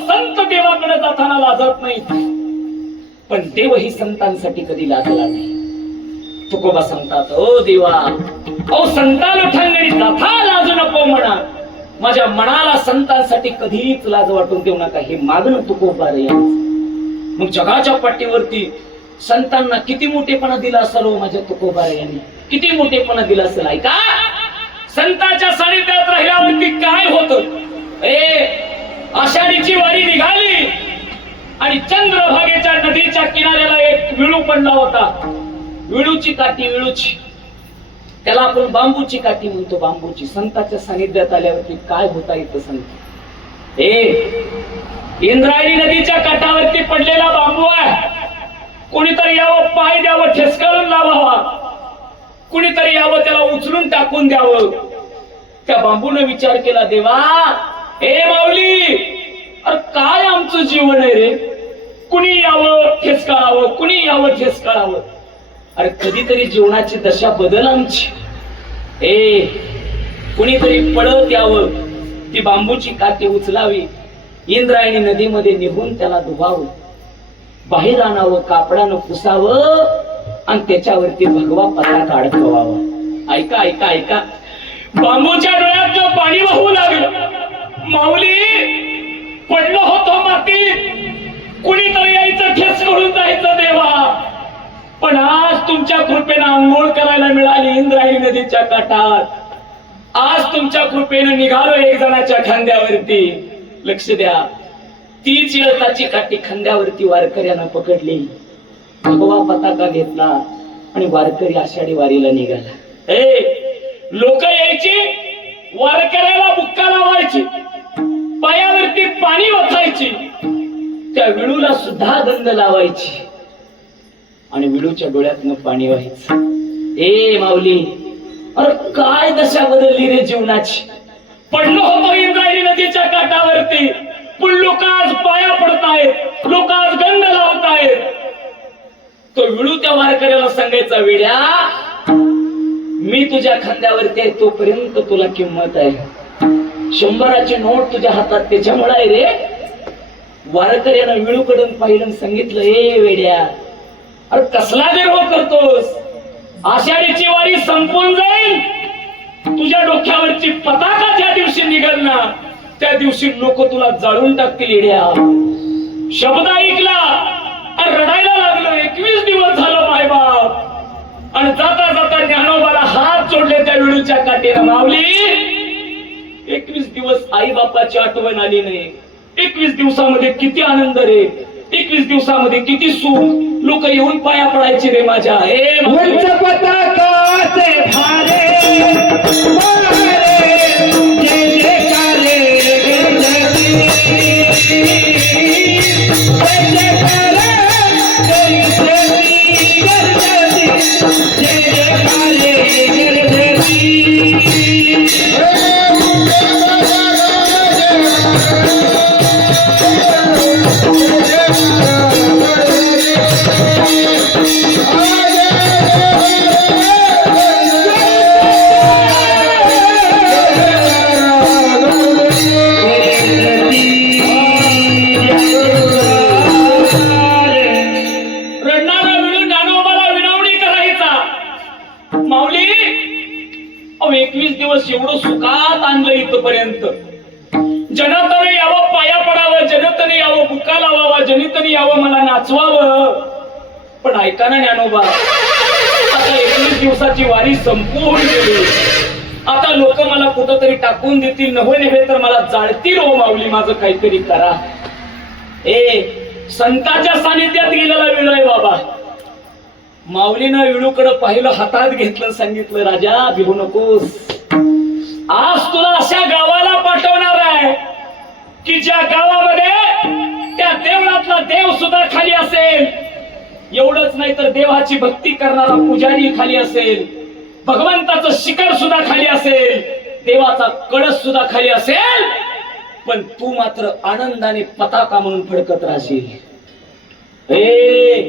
संत देवाकडे जाताना लाजत नाही. पण देवही संतांसाठी कधी लाजला नाही. तुकोबा सांगतात ओ देवा ओ संतान ठंगडी जाता लाजू नको म्हणा. माझ्या मनाला संतांसाठी कधीच लाज वाटून देऊ नका हे मागणं तुकोबा रे मग जगाच्या पाठीवरती संतांना किती मोठेपणा दिला असेल हो माझ्या तुकोबा रे यांनी? किती मोठेपणा दिला असेल ऐका. संतांच्या सानिध्यात राहिल्यावरती काय होतं? आणि चंद्रभागेच्या नदीच्या किनाऱ्याला एक विळू पडला होता. विळूची काठी विळूची. त्याला आपण बांबूची काठी म्हणतो बांबूची. संताच्या सानिध्यात आल्यावरती काय होता येतं संत? ए इंद्रायणी नदीच्या काठावरती पडलेला बांबू आहे. कोणीतरी यावं पाय द्यावं ठेसकाळून लावावा. कुणीतरी यावं त्याला उचलून टाकून द्यावं. त्या बांबूने विचार केला देवा ए माऊली अरे काय आमचं जीवन आहे रे? कुणी यावं ठेस काढावं कुणी यावं ठेस काढावं अरे कधीतरी जीवनाची दशा बदल आमची. ए कुणीतरी पळत यावं ती बांबूची काठी उचलावी इंद्रायणी नदीमध्ये निघून त्याला डुबावं बाहेर आणावं कापडानं पुसावं आणि त्याच्यावरती भगवा पताका अडकवावा. ऐका ऐका ऐका. बांबूच्या डोळ्यात पाणी वाहू लागलं माऊली पडलं. तुमच्या कृपेनं आंघोळ करायला मिळाली इंद्रायणी नदीच्या काठात. आज तुमच्या कृपेनं निघालो एक जणाच्या खांद्यावरती. लक्ष द्या. तीच इळताची काठी खांद्यावरती वारकऱ्यानं पकडली. भगवा पताका घेतला आणि वारकरी आषाढी वारीला निघाला. ए लोक यायची वारकऱ्याला बुक्का लावायची पायावरती पाणी ओतायची त्या विळूला सुद्धा गंध लावायची. आणि विडूच्या डोळ्यातनं पाणी व्हायचं ए माऊली अरे काय दशा बदलली रे जीवनाची? पडलो होतो इंद्रायणी नदीच्या काठावरती. पण लोक आज पाया पडतायत? लोक आज गंध लावतायत? तो विळू त्या वारकऱ्याला सांगायचा वेड्या मी तुझ्या खांद्यावरती आहे तोपर्यंत तुला किंमत आहे. शंभराची नोट तुझ्या हातात त्याच्यामुळे आहे रे. वारकऱ्यानं विळूकडून पाहिलं सांगितलं ए वेड्या अरे कसला देव करतोस? आषाढीची वारी संपून जाईल. तुझ्या डोक्यावरची पताका ज्या दिवशी निघाल ना त्या दिवशी लोक तुला जाळून टाकतील येड्या. शब्द ऐकला रडायला लागलो? एकवीस दिवस झालं मायबाप. आणि जाता जाता ज्ञानोबाला हात जोडले त्या वेळूच्या काठीनं मावली एकवीस दिवस आई बापाची आठवण आली नाही. एकवीस दिवसामध्ये किती आनंद रे. एकवीस दिवसामध्ये किती सुख लोक येऊन पाया पडायचे रे माझ्या हे माऊली. दिवस एवढं सुखात आणलं इथपर्यंत. जनतने यावं पाया पडावं जनतने यावं बुका लावावा जनितने यावं मला नाचवावं. पण ऐका ना ज्ञानोबा आता एकवीस दिवसाची वारी संपून गेली. आता लोक मला कुठंतरी टाकून देतील नव्हे नव्हे तर मला जाळतील हो माऊली माझं काहीतरी करा. ए संताच्या सानिध्यात गेलेला वेळ आहे बाबा. माऊलीनं विळूकडे पाहिलं हातात घेतलं सांगितलं राजा भिवू नकोस. आज तुला अशा गावाला पाठवणार आहे की ज्या गावामध्ये त्या देवळातला देव सुद्धा खाली असेल. एवढंच नाही तर देवाची भक्ती करणारा पुजारी खाली असेल. भगवंताचं शिखर सुद्धा खाली असेल. देवाचा कळस सुद्धा खाली असेल. पण तू मात्र आनंदाने पताका म्हणून फडकत राहशील. ए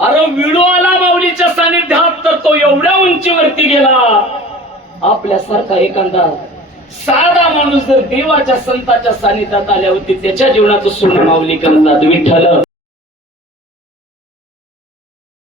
अरे विडू आला माऊलीच्या सानिध्यात तर तो एवढ्या उंचीवरती गेला. आपल्यासारखा एखादा साधा माणूस जर देवाच्या संताच्या सानिध्यात आल्यावरती त्याच्या जीवनाचं सोनं माऊली करतात विठ्ठल